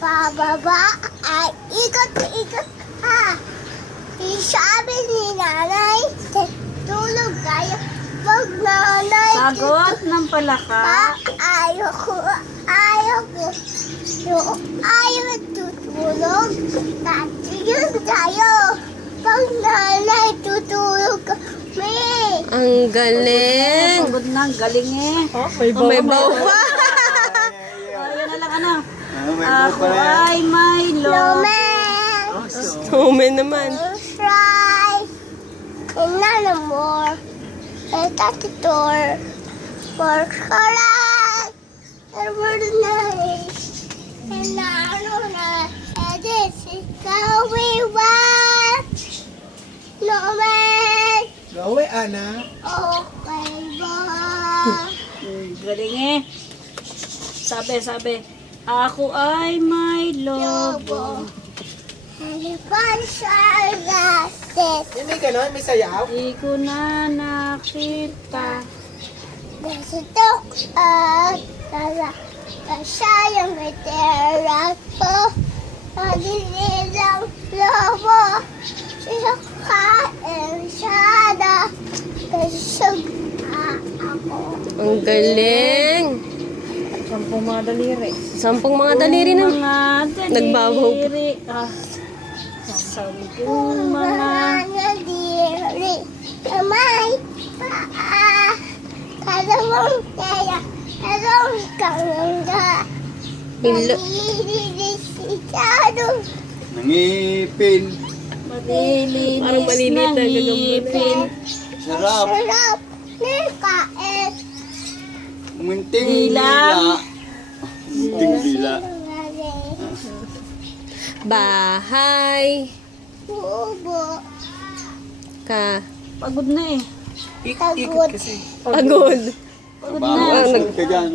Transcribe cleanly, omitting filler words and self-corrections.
pababa ay ikot-ikot ka. Sabi ni nanay, tulog tayo. Pag nanay, Sagot ng palaka. ayoko tutulog. Tatiyog tayo. Pag nanay, tutulog kami. Ang galing. Pagod na, galing eh. May baw pa. Ayan na lang ano. May Ako ay may lobo. Lumen, Snowman naman. fry, and none more. And that's the door. For correct. And we're nice. And I don't know. And this is going well. Lumen, Gawe, anak. oh my God. Galing eh. Sabi. Ako ay may lobo. Elephant sa gasket. May ganon, may sayaw. Di ko na nakita. There's a dog at sayang may tera ko. Paginilang lobo. Siya kain sada. Kasog ako. Ang galing. Sampung mga daliri. 10 mga daliri na. Nagbabaw. Sampung mga... Nadiri. Kamay. Paa. Kalawang kaya. Kalawang kanganga. Ilo. Nanirisitado. Nangipin. Malinis Parang maliliit na ngipin. Sarap. Sarap. Nakain. Munting Dila. Munting dila. Bahay. Bubo. Ka. Pagod na eh. Tagod. Pagod. Pagod Bawa, na. ka dyan.